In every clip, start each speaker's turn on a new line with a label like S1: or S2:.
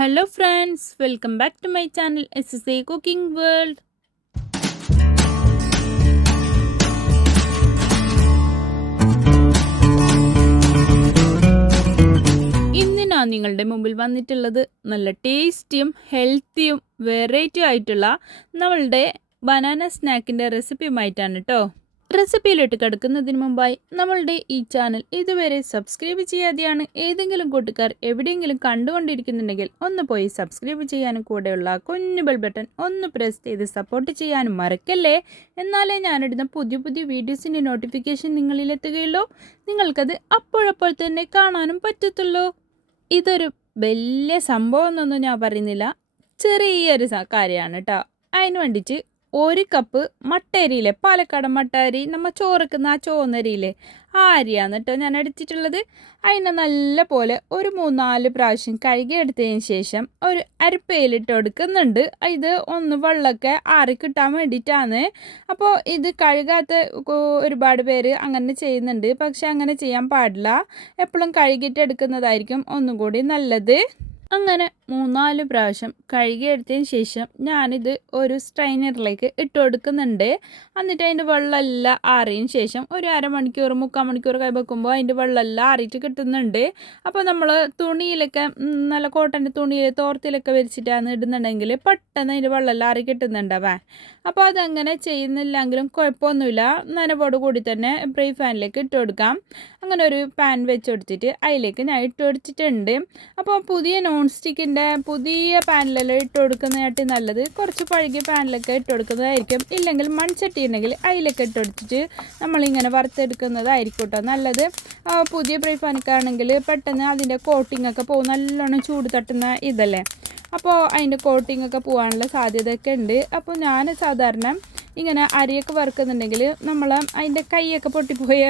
S1: Hello friends welcome back to my channel S S A cooking world ഇന്ന് ഞാൻ നിങ്ങളുടെ മുമ്പിൽ വന്നിട്ടുള്ളത് നല്ല ടേസ്റ്റിയും ഹെൽത്തിയും വെറൈറ്റിയും ആയിട്ടുള്ള നമ്മളുടെ ബനാന സ്നാക്കിന്റെ റെസിപ്പിയുമായിട്ടാണ് കേട്ടോ റെസിപ്പിയിലോട്ട് കിടക്കുന്നതിന് മുമ്പായി നമ്മളുടെ ഈ ചാനൽ ഇതുവരെ സബ്സ്ക്രൈബ് ചെയ്യാതെയാണ് ഏതെങ്കിലും കൂട്ടുകാർ എവിടെയെങ്കിലും കണ്ടുകൊണ്ടിരിക്കുന്നുണ്ടെങ്കിൽ ഒന്ന് പോയി സബ്സ്ക്രൈബ് ചെയ്യാനും കൂടെയുള്ള കുഞ്ഞു ബെൽ ബട്ടൺ ഒന്ന് പ്രസ് ചെയ്ത് സപ്പോർട്ട് ചെയ്യാനും മറക്കല്ലേ? എന്നാലേ ഞാനിടുന്ന പുതിയ പുതിയ വീഡിയോസിന്റെ നോട്ടിഫിക്കേഷൻ നിങ്ങളിലെത്തുകയുള്ളൂ നിങ്ങൾക്കത് അപ്പോഴപ്പോൾ തന്നെ കാണാനും പറ്റത്തുള്ളൂ. ഇതൊരു വലിയ സംഭവം എന്നൊന്നും ഞാൻ പറയുന്നില്ല. ചെറിയൊരു കാര്യമാണ് കേട്ടോ അതിന് വേണ്ടിയിട്ട് ഒരു കപ്പ് മട്ടരിയില്ലേ? പാലക്കാടൻ മട്ട അരി നമ്മ ചോറക്കുന്ന ആ ചോന്നരിയില്ലേ ആ അരിയാണ് കേട്ടോ ഞാൻ എടുത്തിട്ടുള്ളത്. അതിനെ നല്ല പോലെ ഒരു മൂന്നാൽ പ്രാവശ്യം കഴുകി എടുത്തതിന് ശേഷം ഒരു അരപ്പയിലിട്ട് എടുക്കുന്നുണ്ട് ഇത് ഒന്ന് വെള്ളമൊക്കെ ആറി കിട്ടാൻ വേണ്ടിയിട്ടാണ്. അപ്പോൾ ഇത് കഴുകാത്ത ഒരുപാട് പേര് അങ്ങനെ ചെയ്യുന്നുണ്ട്. പക്ഷെ അങ്ങനെ ചെയ്യാൻ പാടില്ല. എപ്പോഴും കഴുകിയിട്ട് എടുക്കുന്നതായിരിക്കും ഒന്നും കൂടി നല്ലത്. അങ്ങനെ മൂന്നാൽ പ്രാവശ്യം കഴുകിയെടുത്തതിന് ശേഷം ഞാനിത് ഒരു സ്ട്രൈനറിലേക്ക് ഇട്ട് കൊടുക്കുന്നുണ്ട്. എന്നിട്ട് അതിന്റെ വെള്ളമെല്ലാം ആറിയതിന് ശേഷം ഒരു അരമണിക്കൂർ മുക്കാൽ മണിക്കൂർ കൈ വെക്കുമ്പോൾ അതിന്റെ വെള്ളമെല്ലാം ആറിയിട്ട് കിട്ടുന്നുണ്ട്. അപ്പോൾ നമ്മൾ തുണിയിലൊക്കെ നല്ല കോട്ടന്റെ തുണിയിൽ തോർത്തിലൊക്കെ വിരിച്ചിട്ടാണ് ഇടുന്നുണ്ടെങ്കിൽ പെട്ടെന്ന് അതിന്റെ വെള്ളമെല്ലാം ആറി കിട്ടുന്നുണ്ടാവേ അപ്പോൾ അതങ്ങനെ ചെയ്യുന്നില്ലെങ്കിലും കുഴപ്പമൊന്നുമില്ല. നനവോട് കൂടി തന്നെ ബ്രൈ ഫാനിലേക്ക് ഇട്ട് കൊടുക്കാം. അങ്ങനെ ഒരു പാൻ വെച്ച് കൊടുത്തിട്ട് അതിലേക്ക് ഞാൻ ഇട്ട് കൊടുത്തിട്ടുണ്ട്. അപ്പോൾ പുതിയ നോൺ സ്റ്റിക്കിന്റെ പുതിയ പാനിലെല്ലാം ഇട്ട് കൊടുക്കുന്നതായിട്ട് നല്ലത്. കുറച്ച് പഴകിയ പാനലൊക്കെ ഇട്ട് കൊടുക്കുന്നതായിരിക്കും. ഇല്ലെങ്കിൽ മൺചട്ടി ഉണ്ടെങ്കിൽ അതിലൊക്കെ ഇട്ട് കൊടുത്തിട്ട് നമ്മളിങ്ങനെ വറുത്തെടുക്കുന്നതായിരിക്കും കേട്ടോ നല്ലത്. പുതിയ ഫ്രൈ പാനിക്കാണെങ്കിൽ പെട്ടെന്ന് അതിന്റെ കോട്ടിംഗ് ഒക്കെ പോകും. നല്ലോണം ചൂട് തട്ടുന്ന ഇതല്ലേ. അപ്പോൾ അതിന്റെ കോട്ടിംഗ് ഒക്കെ പോകാനുള്ള സാധ്യതയൊക്കെ ഉണ്ട്. അപ്പോൾ ഞാൻ സാധാരണ ഇങ്ങനെ അരിയൊക്കെ വറുക്കുന്നുണ്ടെങ്കിൽ നമ്മൾ അതിന്റെ കൈയൊക്കെ പൊട്ടിപ്പോയ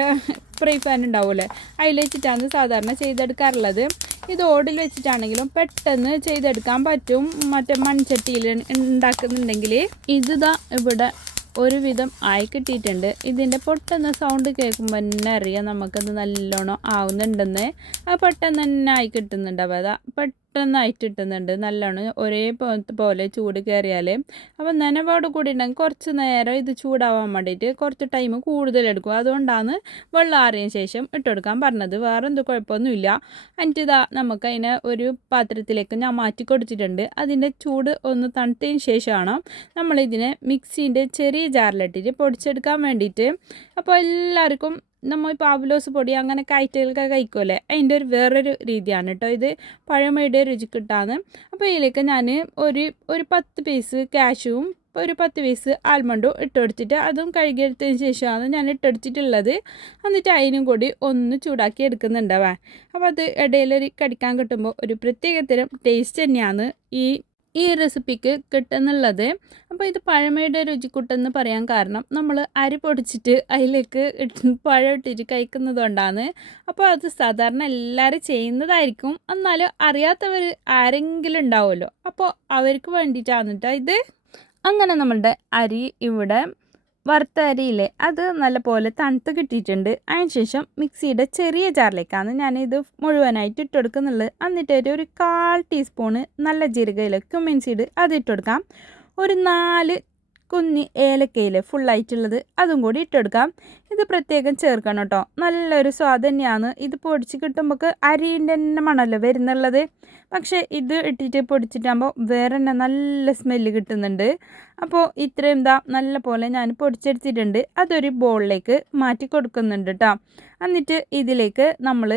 S1: ഫ്രൈ ഫാൻ ഉണ്ടാവുമല്ലേ അതിൽ വെച്ചിട്ടാണ് സാധാരണ ചെയ്തെടുക്കാറുള്ളത്. ഇത് ഓടിൽ വെച്ചിട്ടാണെങ്കിലും പെട്ടെന്ന് ചെയ്തെടുക്കാൻ പറ്റും. മറ്റേ മൺചട്ടിയിൽ ഉണ്ടാക്കുന്നുണ്ടെങ്കിൽ ഇതാ ഇവിടെ ഒരുവിധം ആയി കിട്ടിയിട്ടുണ്ട്. ഇതിന്റെ പൊട്ടുന്ന സൗണ്ട് കേൾക്കുമ്പോൾ തന്നെ അറിയാം നമുക്കത് നല്ലോണം ആവുന്നുണ്ടെന്ന്. അത് പെട്ടെന്ന് തന്നെ ആയി കിട്ടുന്നുണ്ട്. അപ്പോൾ അതാ പെട്ടെന്നായിട്ട് കിട്ടുന്നുണ്ട്. നല്ലോണം ഒരേ പോലെ ചൂട് കയറിയാൽ അപ്പം നനവോട് കൂടി ഉണ്ടെങ്കിൽ കുറച്ച് നേരം ഇത് ചൂടാവാൻ വേണ്ടിയിട്ട് കുറച്ച് ടൈം കൂടുതൽ എടുക്കും. അതുകൊണ്ടാണ് വെള്ളം ആറിയ ശേഷം ഇട്ട് കൊടുക്കാൻ പറഞ്ഞത്. വേറെ എന്ത് കുഴപ്പമൊന്നുമില്ല. എന്നിട്ട് ഇതാ നമുക്ക് അതിനെ ഒരു പാത്രത്തിലേക്ക് ഞാൻ മാറ്റി കൊടുത്തിട്ടുണ്ട്. അതിന്റെ ചൂട് ഒന്ന് തണുത്തതിന് ശേഷമാണ് നമ്മളിതിനെ മിക്സീന്റെ ചെറിയ ജാറിലിട്ടിട്ട് പൊടിച്ചെടുക്കാൻ വേണ്ടിയിട്ട്. അപ്പോൾ എല്ലാവർക്കും നമ്മൾ ഈ ആവലോസ് പൊടി അങ്ങനെ കയറ്റലൊക്കെ കഴിക്കുമല്ലേ അതിന്റെ ഒരു വേറൊരു രീതിയാണ് കേട്ടോ ഇത്. പഴമയുടെ രുചി കിട്ടാന്ന് അപ്പോൾ ഇതിലേക്ക് ഞാൻ ഒരു ഒരു പത്ത് പീസ് കാഷ്യൂവും ഒരു പത്ത് പീസ് ആൽമണ്ടും ഇട്ടെടുത്തിട്ട് അതും കഴുകിയെടുത്തതിന് ശേഷമാണ് ഞാൻ ഇട്ടെടുത്തിട്ടുള്ളത് എന്നിട്ട് അതിനും കൂടി ഒന്ന് ചൂടാക്കി എടുക്കുന്നുണ്ടാവാൻ അപ്പോൾ അത് ഇടയിലൊരു കടിക്കാൻ കിട്ടുമ്പോൾ ഒരു പ്രത്യേകതരം ടേസ്റ്റ് തന്നെയാണ് ഈ ഈ റെസിപ്പിക്ക് കിട്ടുന്നുള്ളത്. അപ്പോൾ ഇത് പഴമയുടെ രുചിക്കൂട്ടെന്ന് പറയാൻ കാരണം നമ്മൾ അരി പൊടിച്ചിട്ട് അതിലേക്ക് പഴം ഇട്ടിട്ട് കഴിക്കുന്നത് കൊണ്ടാണ് അപ്പോൾ അത് സാധാരണ എല്ലാവരും ചെയ്യുന്നതായിരിക്കും. എന്നാലും അറിയാത്തവർ ആരെങ്കിലും ഉണ്ടാവുമല്ലോ. അപ്പോൾ അവർക്ക് വേണ്ടിയിട്ടാണ് ഇത്. അങ്ങനെ നമ്മളുടെ അരി ഇവിടെ വറുത്ത അരിയില്ലേ അത് നല്ലപോലെ തണുത്ത് കിട്ടിയിട്ടുണ്ട്. അതിന് ശേഷം മിക്സിയുടെ ചെറിയ ജാറിലേക്കാണ് ഞാനിത് മുഴുവനായിട്ട് ഇട്ട് കൊടുക്കുന്നുള്ളത് എന്നിട്ട് ഒരു- ഒരു കാൽ ടീസ്പൂണ് നല്ല ജീരകയില ക്യുമിൻ സീഡ് അത് ഇട്ട് കൊടുക്കാം ഒരു നാല് കുഞ്ഞി ഏലക്കയിൽ ഫുള്ളായിട്ടുള്ളത് അതും കൂടി ഇട്ടെടുക്കാം. ഇത് പ്രത്യേകം ചേർക്കണം കേട്ടോ നല്ലൊരു സ്വാദ് തന്നെയാണ് ഇത് പൊടിച്ച് കിട്ടുമ്പോൾ അരിന്റെ തന്നെ മണമല്ലോ വരുന്നുള്ളത്? പക്ഷേ ഇത് ഇട്ടിട്ട് പൊടിച്ചിട്ടാകുമ്പോൾ വേറെ തന്നെ നല്ല സ്മെല്ല് കിട്ടുന്നുണ്ട്. അപ്പോൾ ഇത്രയും ദാ നല്ല പോലെ ഞാൻ പൊടിച്ചെടുത്തിട്ടുണ്ട്. അതൊരു ബോളിലേക്ക് മാറ്റി കൊടുക്കുന്നുണ്ട് കേട്ടോ എന്നിട്ട് ഇതിലേക്ക് നമ്മൾ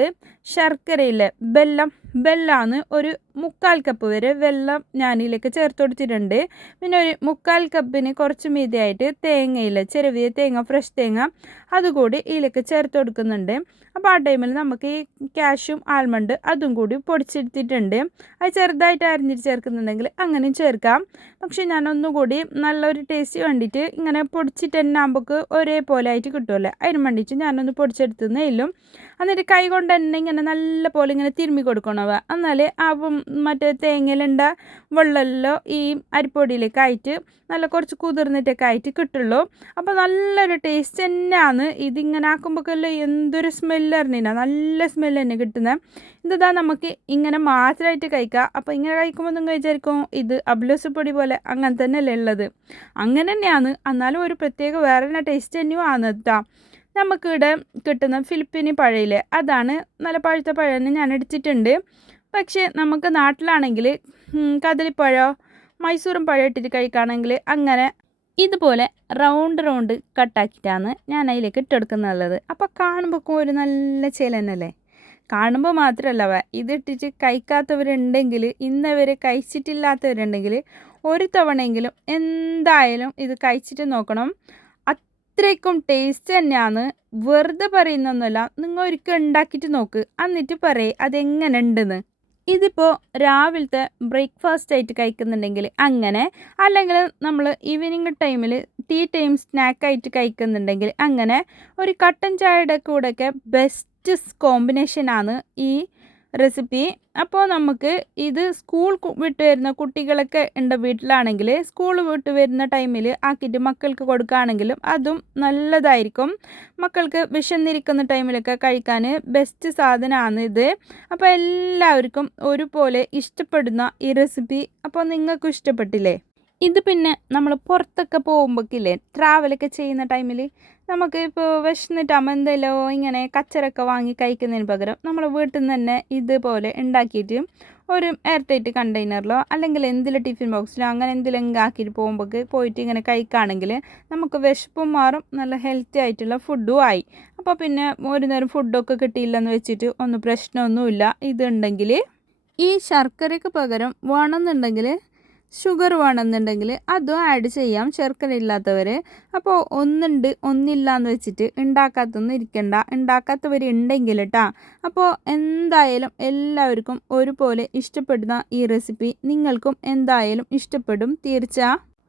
S1: ശർക്കരയിലെ വെല്ലം വെല്ലമാണ് ഒരു മുക്കാൽ കപ്പ് വരെ വെള്ളം ഞാനിതിലേക്ക് ചേർത്ത് കൊടുത്തിട്ടുണ്ട് പിന്നെ ഒരു മുക്കാൽ കപ്പിന് കുറച്ച് മീതിയായിട്ട് തേങ്ങയില്ല ചെറിയ തേങ്ങ ഫ്രഷ് തേങ്ങ അതുകൂടി ഇതിലേക്ക് ചേർത്ത് കൊടുക്കുന്നുണ്ട് അപ്പോൾ ആ ടൈമിൽ നമുക്ക് ഈ ക്യാഷും ആൽമണ്ട് അതും കൂടി പൊടിച്ചെടുത്തിട്ടുണ്ട്. അത് ചെറുതായിട്ട് അരിഞ്ഞിട്ട് ചേർക്കുന്നുണ്ടെങ്കിൽ അങ്ങനെ ചേർക്കാം. പക്ഷേ ഞാൻ ഒന്നുകൂടി നല്ലൊരു ടേസ്റ്റ് വേണ്ടിയിട്ട് ഇങ്ങനെ പൊടിച്ചിട്ട് തന്നെ ആകുമ്പോൾ ഒരേപോലെ ആയിട്ട് കിട്ടുമല്ലോ അതിന് വേണ്ടിയിട്ട് ഞാനൊന്ന് പൊടിച്ചെടുത്തുന്നേ ഇല്ലും എന്നിട്ട് കൈ കൊണ്ട് തന്നെ ഇങ്ങനെ നല്ല പോലെ ഇങ്ങനെ തിരുമ്മി കൊടുക്കണവ എന്നാൽ ആ മറ്റേ തേങ്ങയിലുണ്ട വെള്ളമല്ലോ ഈ അരിപ്പൊടിയിലേക്ക് ആയിട്ട് നല്ല കുറച്ച് കുതിർന്നിട്ടൊക്കെ ആയിട്ട് കിട്ടുള്ളൂ. അപ്പോൾ നല്ലൊരു ടേസ്റ്റ് തന്നെയാണ് ഇതിങ്ങനെ ആക്കുമ്പോഴൊക്കെ എന്തൊരു സ്മെല്ല് അറിഞ്ഞില്ല നല്ല സ്മെല്ല് തന്നെ കിട്ടുന്നത് ഇതാ നമുക്ക് ഇങ്ങനെ മാത്രമായിട്ട് കഴിക്കാം? അപ്പോൾ ഇങ്ങനെ കഴിക്കുമ്പോൾ നിങ്ങൾ വിചാരിക്കും ഇത് അബ്ലോസ് പൊടി പോലെ അങ്ങനെ തന്നെയല്ലേ ഉള്ളത്. അങ്ങനെ തന്നെയാണ്. എന്നാലും ഒരു പ്രത്യേക വേറെ ടേസ്റ്റ് തന്നെയും ആണ് കേട്ടോ നമുക്കിവിടെ കിട്ടുന്ന ഫിലിപ്പിനി പഴയില്ലേ? അതാണ് നല്ല പഴുത്ത പഴം ഞാൻ എടുത്തിട്ടുണ്ട്. പക്ഷേ നമുക്ക് നാട്ടിലാണെങ്കിൽ കദളിപ്പഴമോ മൈസൂറും പഴം ഇട്ടിട്ട് കഴിക്കുകയാണെങ്കിൽ അങ്ങനെ ഇതുപോലെ റൗണ്ട് റൗണ്ട് കട്ടാക്കിയിട്ടാണ് ഞാൻ അതിലേക്ക് ഇട്ടെടുക്കുന്നത് അപ്പോൾ കാണുമ്പോൾ ഒരു നല്ല ചേലനല്ലേ കാണുമ്പോൾ മാത്രമല്ല ഇതിട്ടിട്ട് കഴിക്കാത്തവരുണ്ടെങ്കിൽ ഇന്നവരെ കഴിച്ചിട്ടില്ലാത്തവരുണ്ടെങ്കിൽ ഒരു തവണയെങ്കിലും എന്തായാലും ഇത് കഴിച്ചിട്ട് നോക്കണം. അത്രയ്ക്കും ടേസ്റ്റ് തന്നെയാണ്. വെറുതെ പറയുന്നൊന്നുമല്ല. നിങ്ങൾ ഒരിക്കൽ ഉണ്ടാക്കിയിട്ട് നോക്ക്. എന്നിട്ട് പറയേ അതെങ്ങനെ ഉണ്ടെന്ന്. ഇതിപ്പോൾ രാവിലത്തെ ബ്രേക്ക്ഫാസ്റ്റ് ആയിട്ട് കഴിക്കുന്നുണ്ടെങ്കിൽ അങ്ങനെ അല്ലെങ്കിൽ നമ്മൾ ഈവനിങ് ടൈമിൽ ടീ ടൈം സ്നാക്കായിട്ട് കഴിക്കുന്നുണ്ടെങ്കിൽ അങ്ങനെ ഒരു കട്ടൻ ചായയുടെ കൂടെയൊക്കെ ബെസ്റ്റ് കോമ്പിനേഷനാണ് ഈ റെസിപ്പി അപ്പോൾ നമുക്ക് ഇത് സ്കൂൾ വിട്ട് വരുന്ന കുട്ടികളൊക്കെ ഉണ്ട് വീട്ടിലാണെങ്കിൽ സ്കൂൾ വിട്ട് വരുന്ന ടൈമിൽ ആക്കിയിട്ട് മക്കൾക്ക് കൊടുക്കുകയാണെങ്കിലും അതും നല്ലതായിരിക്കും. മക്കൾക്ക് വിശന്നിരിക്കുന്ന ടൈമിലൊക്കെ കഴിക്കാൻ ബെസ്റ്റ് സാധനമാണ് ഇത്. അപ്പോൾ എല്ലാവർക്കും ഒരുപോലെ ഇഷ്ടപ്പെടുന്ന ഈ റെസിപ്പി അപ്പോൾ നിങ്ങൾക്കും ഇഷ്ടപ്പെട്ടില്ലേ? ഇത് പിന്നെ നമ്മൾ പുറത്തൊക്കെ പോകുമ്പോഴേക്കില്ലേ ട്രാവലൊക്കെ ചെയ്യുന്ന ടൈമിൽ നമുക്ക് ഇപ്പോൾ വിശന്നിട്ടാകുമ്പോൾ ഇങ്ങനെ കച്ചറൊക്കെ വാങ്ങി കഴിക്കുന്നതിന് പകരം നമ്മൾ വീട്ടിൽ നിന്ന് തന്നെ ഇതുപോലെ ഉണ്ടാക്കിയിട്ട് ഒരു എയർടൈറ്റ് കണ്ടെയ്നറിലോ അല്ലെങ്കിൽ എന്തിലും ടിഫിൻ ബോക്സിലോ അങ്ങനെ എന്തെങ്കിലും ആക്കിയിട്ട് പോകുമ്പോൾ പോയിട്ട് ഇങ്ങനെ കഴിക്കുകയാണെങ്കിൽ നമുക്ക് വിശപ്പും മാറും നല്ല ഹെൽത്തി ആയിട്ടുള്ള ഫുഡും ആയി. അപ്പോൾ പിന്നെ ഒരു നേരം ഫുഡൊക്കെ കിട്ടിയില്ലെന്ന് വെച്ചിട്ട് ഒന്നും പ്രശ്നമൊന്നുമില്ല. ഇതുണ്ടെങ്കിൽ ഈ ശർക്കരയ്ക്ക് പകരം വേണമെന്നുണ്ടെങ്കിൽ ഷുഗർ വേണമെന്നുണ്ടെങ്കിൽ അതും ആഡ് ചെയ്യാം. ശർക്കര ഇല്ലാത്തവർ അപ്പോൾ ഒന്നുണ്ട് ഒന്നില്ല എന്ന് വെച്ചിട്ട് ഉണ്ടാക്കാത്തൊന്നും ഇരിക്കണ്ട. ഉണ്ടാക്കാത്തവർ ഉണ്ടെങ്കിൽ കേട്ടോ അപ്പോൾ എന്തായാലും എല്ലാവർക്കും ഒരുപോലെ ഇഷ്ടപ്പെടുന്ന ഈ റെസിപ്പി നിങ്ങൾക്കും എന്തായാലും ഇഷ്ടപ്പെടും. തീർച്ച?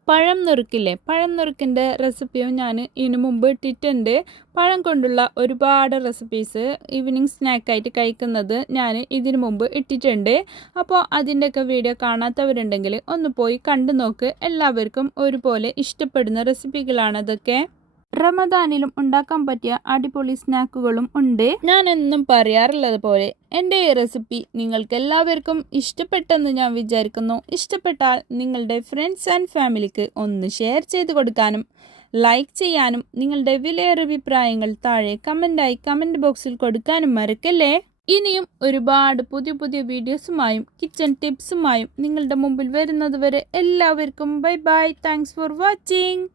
S1: പഴം നുറുക്കില്ലേ? പഴം നുറുക്കിന്റെ റെസിപ്പിയും ഞാൻ ഇതിനു മുമ്പ് ഇട്ടിട്ടുണ്ട്. പഴം കൊണ്ടുള്ള ഒരുപാട് റെസിപ്പീസ് ഈവനിങ് സ്നാക്കായിട്ട് കഴിക്കുന്നത് ഞാൻ ഇതിനു മുമ്പ് ഇട്ടിട്ടുണ്ട്. അപ്പോൾ അതിന്റെയൊക്കെ വീഡിയോ കാണാത്തവരുണ്ടെങ്കിൽ ഒന്ന് പോയി കണ്ടു നോക്ക് എല്ലാവർക്കും ഒരുപോലെ ഇഷ്ടപ്പെടുന്ന റെസിപ്പികളാണ് അതൊക്കെ റമദാനിലും ഉണ്ടാക്കാൻ പറ്റിയ അടിപൊളി സ്നാക്കുകളും ഉണ്ട്. ഞാൻ എന്നും പറയാറുള്ളത് പോലെ എന്റെ ഈ റെസിപ്പി നിങ്ങൾക്ക് എല്ലാവർക്കും ഇഷ്ടപ്പെട്ടെന്ന് ഞാൻ വിചാരിക്കുന്നു. ഇഷ്ടപ്പെട്ടാൽ നിങ്ങളുടെ ഫ്രണ്ട്സ് ആൻഡ് ഫാമിലിക്ക് ഒന്ന് ഷെയർ ചെയ്ത് കൊടുക്കാനും ലൈക്ക് ചെയ്യാനും നിങ്ങളുടെ വിലയേറെ അഭിപ്രായങ്ങൾ താഴെ കമന്റായി കമന്റ് ബോക്സിൽ കൊടുക്കാനും മറക്കല്ലേ? ഇനിയും ഒരുപാട് പുതിയ പുതിയ വീഡിയോസുമായും കിച്ചൺ ടിപ്സുമായും നിങ്ങളുടെ മുമ്പിൽ വരുന്നതുവരെ എല്ലാവർക്കും bye bye. Thanks for watching.